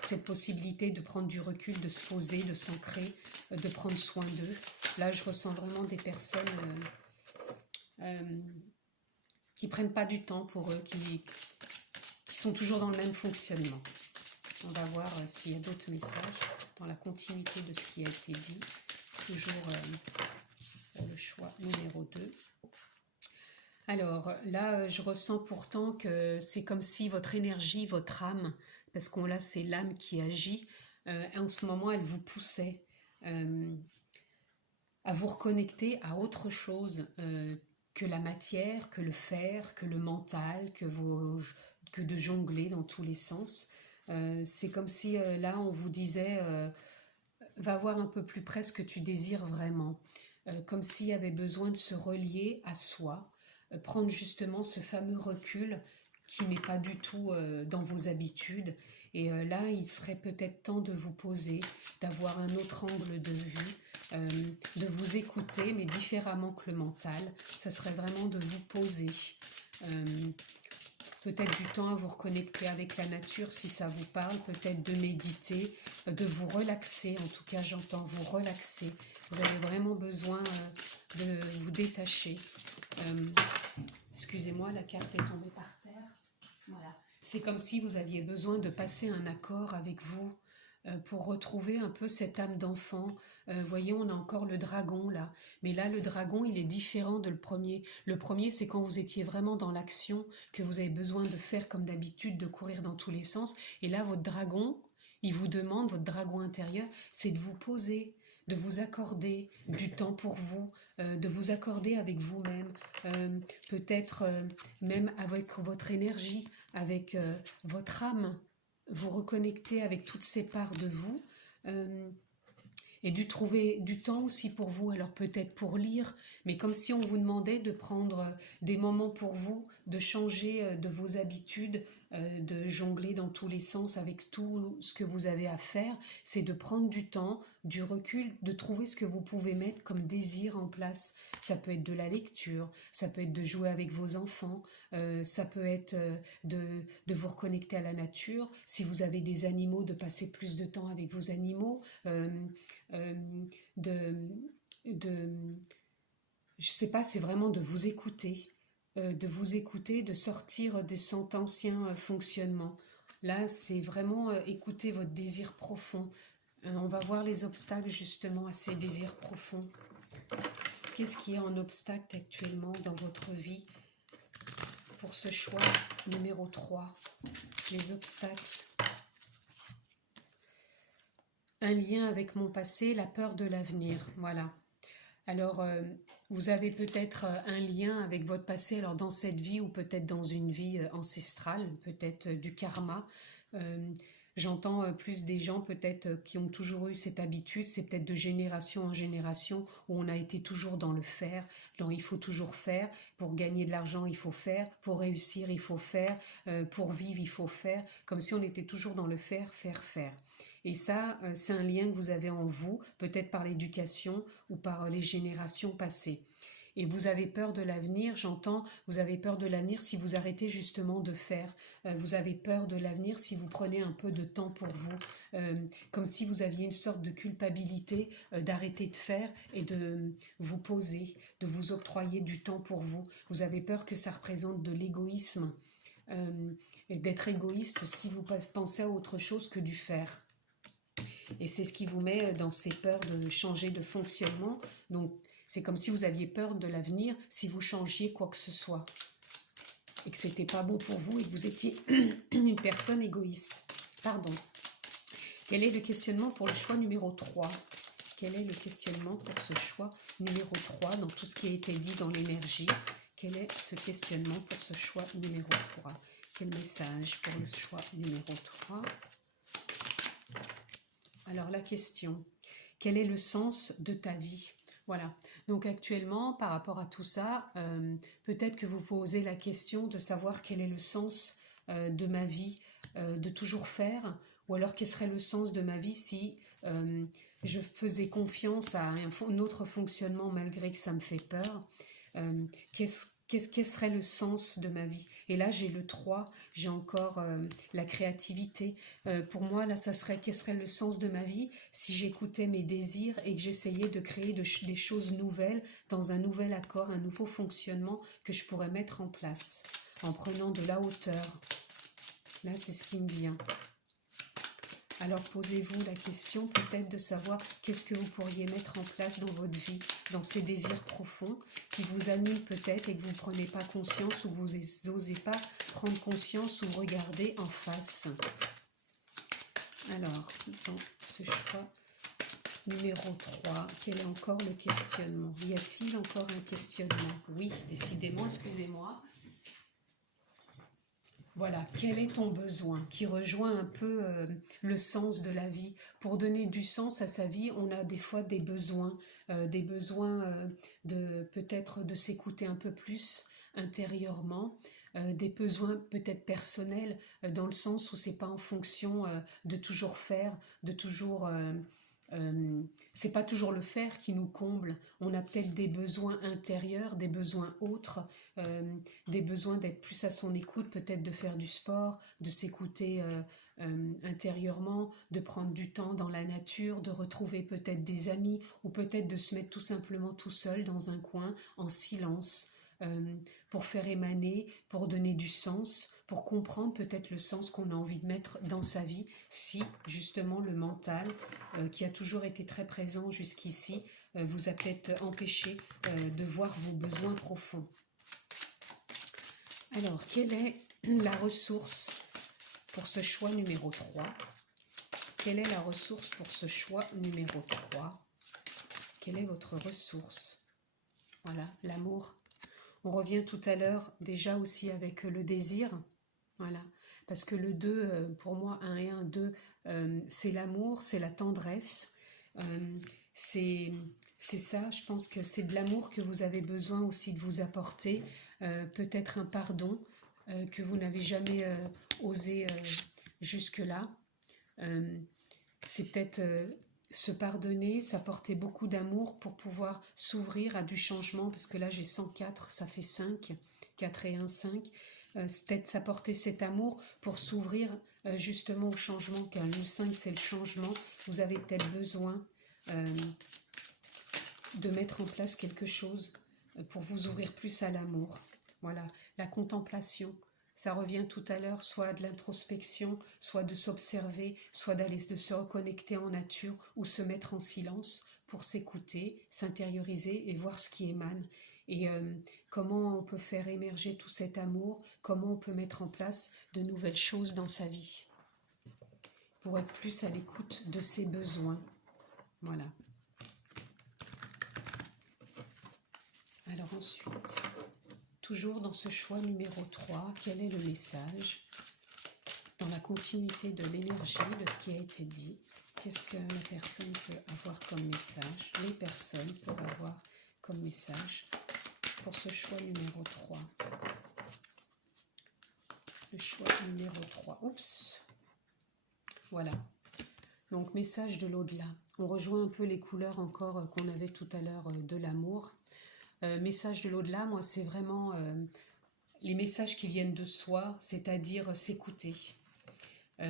cette possibilité de prendre du recul, de se poser, de s'ancrer, de prendre soin d'eux. Là, je ressens vraiment des personnes qui prennent pas du temps pour eux, qui sont toujours dans le même fonctionnement. On va voir s'il y a d'autres messages dans la continuité de ce qui a été dit. Toujours le choix numéro 2. Alors là, je ressens pourtant que c'est comme si votre énergie, votre âme, parce qu'on là c'est l'âme qui agit, en ce moment elle vous poussait à vous reconnecter à autre chose que la matière, que le faire, que le mental, que de jongler dans tous les sens. C'est comme si là on vous disait va voir un peu plus près ce que tu désires vraiment, comme s'il y avait besoin de se relier à soi, prendre justement ce fameux recul qui n'est pas du tout dans vos habitudes. Et là, il serait peut-être temps de vous poser, d'avoir un autre angle de vue, de vous écouter, mais différemment que le mental. Ça serait vraiment de vous poser. Peut-être du temps à vous reconnecter avec la nature si ça vous parle, peut-être de méditer, de vous relaxer, en tout cas j'entends vous relaxer. Vous avez vraiment besoin de vous détacher. Excusez-moi, la carte est tombée par terre. Voilà. C'est comme si vous aviez besoin de passer un accord avec vous pour retrouver un peu cette âme d'enfant. Voyez, on a encore le dragon là. Mais là, le dragon, il est différent de le premier. Le premier, c'est quand vous étiez vraiment dans l'action, que vous avez besoin de faire comme d'habitude, de courir dans tous les sens. Et là, votre dragon, il vous demande, votre dragon intérieur, c'est de vous poser, de vous accorder du temps pour vous, de vous accorder avec vous-même, peut-être même avec votre énergie, avec votre âme, vous reconnecter avec toutes ces parts de vous et de trouver du temps aussi pour vous, alors peut-être pour lire, mais comme si on vous demandait de prendre des moments pour vous, de changer de vos habitudes, de jongler dans tous les sens avec tout ce que vous avez à faire, c'est de prendre du temps, du recul, de trouver ce que vous pouvez mettre comme désir en place. Ça peut être de la lecture, ça peut être de jouer avec vos enfants, ça peut être de vous reconnecter à la nature, si vous avez des animaux, de passer plus de temps avec vos animaux, je sais pas, c'est vraiment de vous écouter, de sortir de cet ancien fonctionnement. Là, c'est vraiment écouter votre désir profond. On va voir les obstacles justement à ces désirs profonds. Qu'est-ce qui est en obstacle actuellement dans votre vie pour ce choix numéro 3? Les obstacles. Un lien avec mon passé, la peur de l'avenir. Voilà. Alors, vous avez peut-être un lien avec votre passé, alors dans cette vie ou peut-être dans une vie ancestrale, peut-être du karma. J'entends plus des gens peut-être qui ont toujours eu cette habitude, c'est peut-être de génération en génération où on a été toujours dans le faire, dans il faut toujours faire, pour gagner de l'argent il faut faire, pour réussir il faut faire, pour vivre il faut faire, comme si on était toujours dans le faire, faire, faire. Et ça, c'est un lien que vous avez en vous, peut-être par l'éducation ou par les générations passées. Et vous avez peur de l'avenir, j'entends, vous avez peur de l'avenir si vous arrêtez justement de faire. Vous avez peur de l'avenir si vous prenez un peu de temps pour vous. Comme si vous aviez une sorte de culpabilité d'arrêter de faire et de vous poser, de vous octroyer du temps pour vous. Vous avez peur que ça représente de l'égoïsme, d'être égoïste si vous pensez à autre chose que du faire. Et c'est ce qui vous met dans ces peurs de changer de fonctionnement. Donc, c'est comme si vous aviez peur de l'avenir si vous changiez quoi que ce soit. Et que c'était pas bon pour vous et que vous étiez une personne égoïste. Pardon. Quel est le questionnement pour le choix numéro 3 ? Quel est le questionnement pour ce choix numéro 3 dans tout ce qui a été dit dans l'énergie ? Quel est ce questionnement pour ce choix numéro 3 ? Quel message pour le choix numéro 3 ? Alors la question, quel est le sens de ta vie ? Voilà, donc actuellement par rapport à tout ça, peut-être que vous posez la question de savoir quel est le sens de ma vie de toujours faire? Ou alors quel serait le sens de ma vie si je faisais confiance à un autre fonctionnement malgré que ça me fait peur? Quel serait le sens de ma vie? Et là, j'ai le 3, j'ai encore la créativité. Pour moi, là, ça serait quel serait le sens de ma vie si j'écoutais mes désirs et que j'essayais de créer des choses nouvelles dans un nouvel accord, un nouveau fonctionnement que je pourrais mettre en place en prenant de la hauteur. Là, c'est ce qui me vient. Alors posez-vous la question peut-être de savoir qu'est-ce que vous pourriez mettre en place dans votre vie, dans ces désirs profonds qui vous animent peut-être et que vous ne prenez pas conscience ou que vous n'osez pas prendre conscience ou regarder en face. Alors, dans ce choix numéro 3, quel est encore le questionnement? Y a-t-il encore un questionnement? Oui, décidément, excusez-moi. Voilà, quel est ton besoin qui rejoint un peu le sens de la vie. Pour donner du sens à sa vie, on a des fois des besoins de peut-être de s'écouter un peu plus intérieurement, des besoins peut-être personnels dans le sens où c'est pas en fonction de toujours faire, de toujours c'est pas toujours le faire qui nous comble. On a peut-être des besoins intérieurs, des besoins autres, des besoins d'être plus à son écoute, peut-être de faire du sport, de s'écouter intérieurement, de prendre du temps dans la nature, de retrouver peut-être des amis ou peut-être de se mettre tout simplement tout seul dans un coin en silence. Pour faire émaner, pour donner du sens, pour comprendre peut-être le sens qu'on a envie de mettre dans sa vie, si justement le mental, qui a toujours été très présent jusqu'ici, vous a peut-être empêché de voir vos besoins profonds. Alors, quelle est la ressource pour ce choix numéro 3? Quelle est la ressource pour ce choix numéro 3? Quelle est votre ressource? Voilà, l'amour. On revient tout à l'heure déjà aussi avec le désir, voilà, parce que le 2, pour moi, 1 et 1, 2, c'est l'amour, c'est la tendresse, c'est ça, je pense que c'est de l'amour que vous avez besoin aussi de vous apporter, peut-être un pardon que vous n'avez jamais osé jusque-là, c'est peut-être se pardonner, s'apporter beaucoup d'amour pour pouvoir s'ouvrir à du changement, parce que là j'ai 104, ça fait 5, 4 et 1, 5. C'est peut-être s'apporter cet amour pour s'ouvrir justement au changement, car le 5 c'est le changement. Vous avez peut-être besoin de mettre en place quelque chose pour vous ouvrir plus à l'amour. Voilà, la contemplation. Ça revient tout à l'heure, soit de l'introspection, soit de s'observer, soit d'aller de se reconnecter en nature ou se mettre en silence pour s'écouter, s'intérioriser et voir ce qui émane. Et comment on peut faire émerger tout cet amour, comment on peut mettre en place de nouvelles choses dans sa vie pour être plus à l'écoute de ses besoins. Voilà. Alors ensuite, toujours dans ce choix numéro 3, quel est le message dans la continuité de l'énergie de ce qui a été dit? Qu'est-ce que la personne peut avoir comme message? Les personnes peuvent avoir comme message pour ce choix numéro 3. Le choix numéro 3. Oups. Voilà. Donc, message de l'au-delà. On rejoint un peu les couleurs encore qu'on avait tout à l'heure de l'amour. Message de l'au-delà, moi, c'est vraiment les messages qui viennent de soi, c'est-à-dire s'écouter.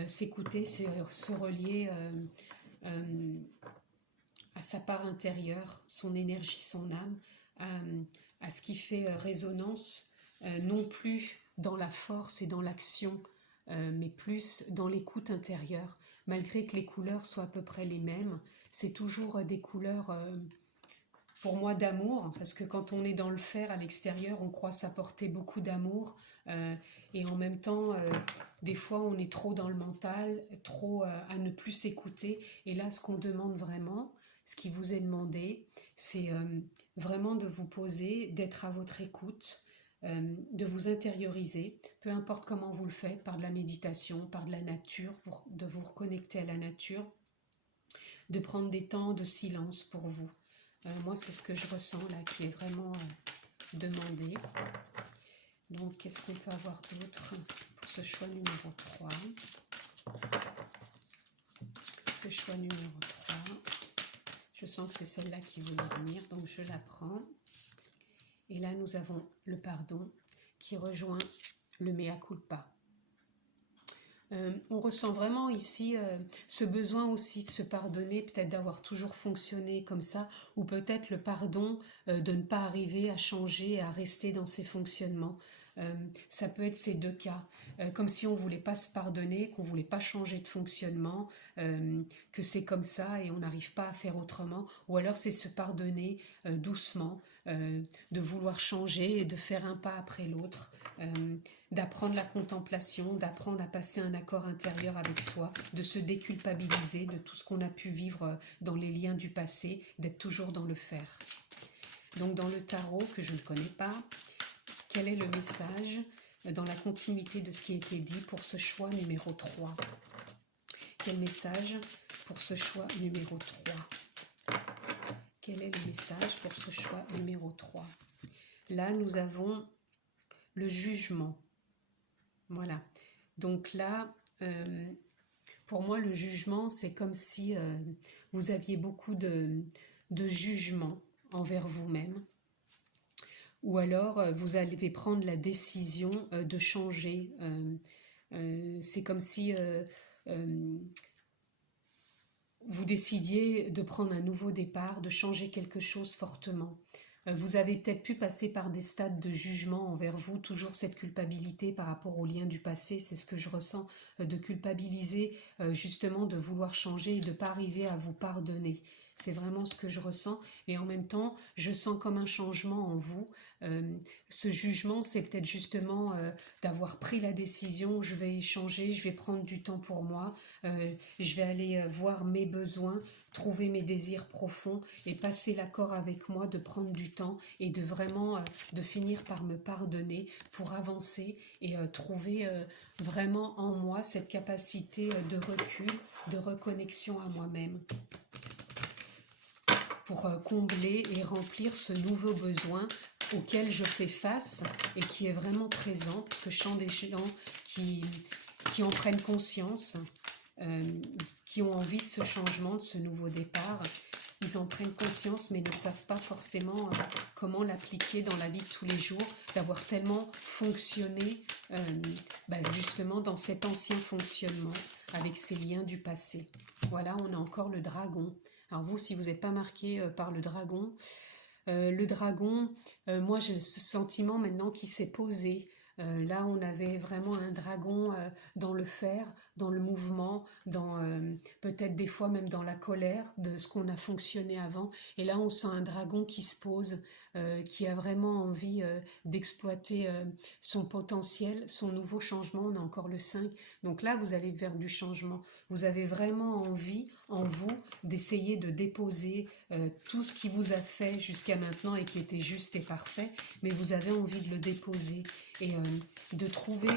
S'écouter, c'est se relier à sa part intérieure, son énergie, son âme, à ce qui fait résonance, non plus dans la force et dans l'action, mais plus dans l'écoute intérieure. Malgré que les couleurs soient à peu près les mêmes, c'est toujours des couleurs, pour moi, d'amour, parce que quand on est dans le faire à l'extérieur, on croit s'apporter beaucoup d'amour, et en même temps, des fois, on est trop dans le mental, trop à ne plus s'écouter. Et là, ce qu'on demande vraiment, ce qui vous est demandé, c'est vraiment de vous poser, d'être à votre écoute, de vous intérioriser, peu importe comment vous le faites, par de la méditation, par de la nature, de vous reconnecter à la nature, de prendre des temps de silence pour vous. Moi, c'est ce que je ressens là, qui est vraiment demandé. Donc, qu'est-ce qu'on peut avoir d'autre pour ce choix numéro 3. Ce choix numéro 3. Je sens que c'est celle-là qui voulait venir, donc je la prends. Et là, nous avons le pardon qui rejoint le mea culpa. On ressent vraiment ici ce besoin aussi de se pardonner, peut-être d'avoir toujours fonctionné comme ça, ou peut-être le pardon de ne pas arriver à changer, à rester dans ses fonctionnements. Ça peut être ces deux cas, comme si on ne voulait pas se pardonner, qu'on ne voulait pas changer de fonctionnement, que c'est comme ça et on n'arrive pas à faire autrement, ou alors c'est se pardonner doucement, de vouloir changer et de faire un pas après l'autre, d'apprendre la contemplation, d'apprendre à passer un accord intérieur avec soi, de se déculpabiliser de tout ce qu'on a pu vivre dans les liens du passé, d'être toujours dans le faire. Donc dans le tarot, que je ne connais pas, quel est le message dans la continuité de ce qui a été dit pour ce choix numéro 3? Quel message pour ce choix numéro 3? Quel est le message pour ce choix numéro 3? Là, nous avons le jugement. Voilà. Donc là, pour moi, le jugement, c'est comme si vous aviez beaucoup de jugement envers vous-même. Ou alors, vous allez prendre la décision de changer. C'est comme si vous décidiez de prendre un nouveau départ, de changer quelque chose fortement. Vous avez peut-être pu passer par des stades de jugement envers vous, toujours cette culpabilité par rapport aux liens du passé, c'est ce que je ressens, de culpabiliser, justement de vouloir changer et de ne pas arriver à vous pardonner. C'est vraiment ce que je ressens et en même temps, je sens comme un changement en vous. Ce jugement, c'est peut-être justement d'avoir pris la décision, je vais y changer, je vais prendre du temps pour moi, je vais aller voir mes besoins, trouver mes désirs profonds et passer l'accord avec moi de prendre du temps et de vraiment de finir par me pardonner pour avancer et trouver vraiment en moi cette capacité de recul, de reconnexion à moi-même, pour combler et remplir ce nouveau besoin auquel je fais face et qui est vraiment présent, parce que je sens des gens qui en prennent conscience, qui ont envie de ce changement, de ce nouveau départ. Ils en prennent conscience mais ne savent pas forcément comment l'appliquer dans la vie de tous les jours, d'avoir tellement fonctionné justement dans cet ancien fonctionnement avec ces liens du passé. Voilà, on a encore le dragon. Alors vous, si vous n'êtes pas marqué par le dragon, moi j'ai ce sentiment maintenant qui s'est posé. Là, on avait vraiment un dragon dans le faire, dans le mouvement, dans peut-être des fois même dans la colère de ce qu'on a fonctionné avant. Et là, on sent un dragon qui se pose, qui a vraiment envie d'exploiter son potentiel, son nouveau changement. On a encore le 5. Donc là, vous allez vers du changement. Vous avez vraiment envie, en vous, d'essayer de déposer tout ce qui vous a fait jusqu'à maintenant et qui était juste et parfait, mais vous avez envie de le déposer et de trouver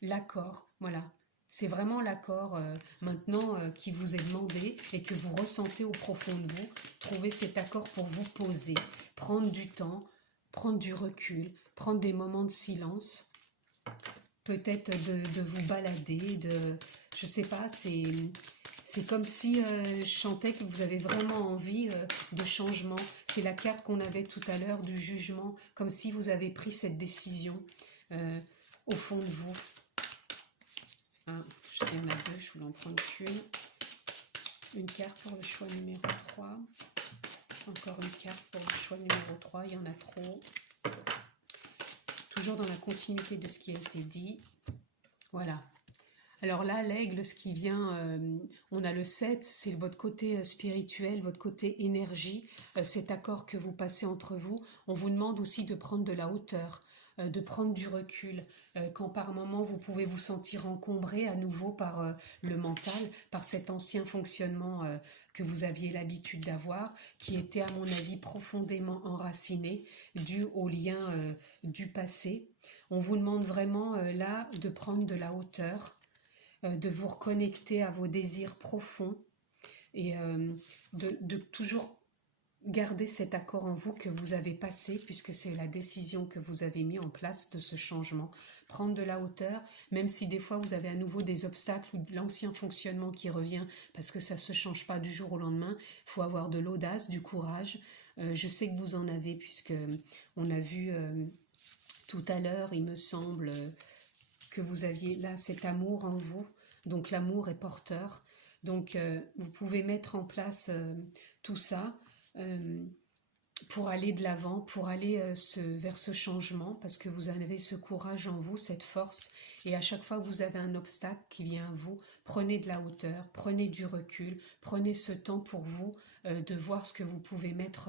l'accord. Voilà, c'est vraiment l'accord maintenant qui vous est demandé et que vous ressentez au profond de vous. Trouvez cet accord pour vous poser, prendre du temps, prendre du recul, prendre des moments de silence, peut-être de vous balader, je sais pas, c'est comme si je sentais que vous avez vraiment envie de changement. C'est la carte qu'on avait tout à l'heure du jugement, comme si vous avez pris cette décision au fond de vous. Hein, il y en a deux, je voulais en prendre qu'une. Une carte pour le choix numéro 3. Encore une carte pour le choix numéro 3, il y en a trop. Toujours dans la continuité de ce qui a été dit. Voilà. Alors là, l'aigle, ce qui vient, on a le 7, c'est votre côté spirituel, votre côté énergie, cet accord que vous passez entre vous. On vous demande aussi de prendre de la hauteur, de prendre du recul, quand par moment vous pouvez vous sentir encombré à nouveau par le mental, par cet ancien fonctionnement que vous aviez l'habitude d'avoir, qui était à mon avis profondément enraciné, dû aux liens du passé. On vous demande vraiment là de prendre de la hauteur, de vous reconnecter à vos désirs profonds et de toujours gardez cet accord en vous que vous avez passé, puisque c'est la décision que vous avez mis en place de ce changement. Prendre de la hauteur, même si des fois vous avez à nouveau des obstacles ou de l'ancien fonctionnement qui revient, parce que ça ne se change pas du jour au lendemain. Il faut avoir de l'audace, du courage. Je sais que vous en avez, puisque on a vu tout à l'heure, il me semble, que vous aviez là cet amour en vous. Donc l'amour est porteur. Donc vous pouvez mettre en place tout ça pour aller de l'avant, pour aller vers ce changement, parce que vous avez ce courage en vous, cette force, et à chaque fois que vous avez un obstacle qui vient à vous, prenez de la hauteur, prenez du recul, prenez ce temps pour vous, de voir ce que vous pouvez mettre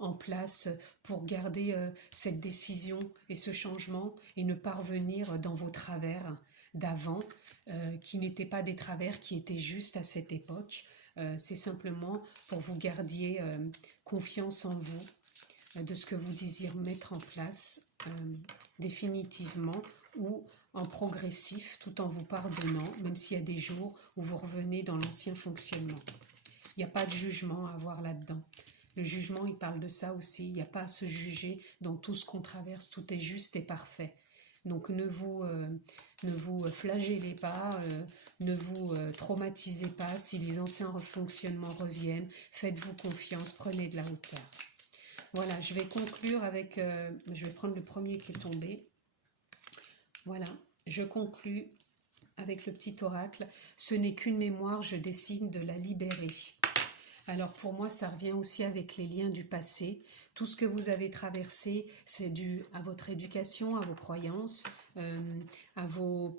en place pour garder cette décision et ce changement, et ne pas revenir dans vos travers d'avant, qui n'étaient pas des travers, qui étaient juste à cette époque. C'est simplement pour vous gardiez confiance en vous, de ce que vous désirez mettre en place définitivement ou en progressif, tout en vous pardonnant, même s'il y a des jours où vous revenez dans l'ancien fonctionnement. Il n'y a pas de jugement à avoir là-dedans. Le jugement, il parle de ça aussi. Il n'y a pas à se juger dans tout ce qu'on traverse. Tout est juste et parfait. Donc ne vous flagellez pas, ne vous traumatisez pas si les anciens fonctionnements reviennent. Faites-vous confiance, prenez de la hauteur. Voilà, je vais conclure avec... je vais prendre le premier qui est tombé. Voilà, je conclus avec le petit oracle. Ce n'est qu'une mémoire, je décide de la libérer. Alors pour moi, ça revient aussi avec les liens du passé. Tout ce que vous avez traversé, c'est dû à votre éducation, à vos croyances, à vos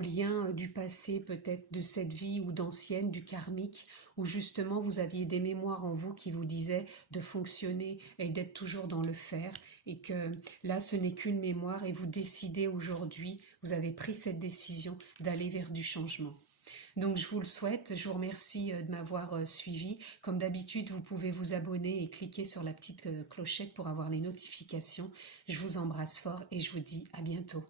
liens du passé, peut-être de cette vie ou d'ancienne, du karmique, où justement vous aviez des mémoires en vous qui vous disaient de fonctionner et d'être toujours dans le faire, et que là ce n'est qu'une mémoire et vous décidez aujourd'hui, vous avez pris cette décision d'aller vers du changement. Donc je vous le souhaite, je vous remercie de m'avoir suivi. Comme d'habitude, vous pouvez vous abonner et cliquer sur la petite clochette pour avoir les notifications. Je vous embrasse fort et je vous dis à bientôt.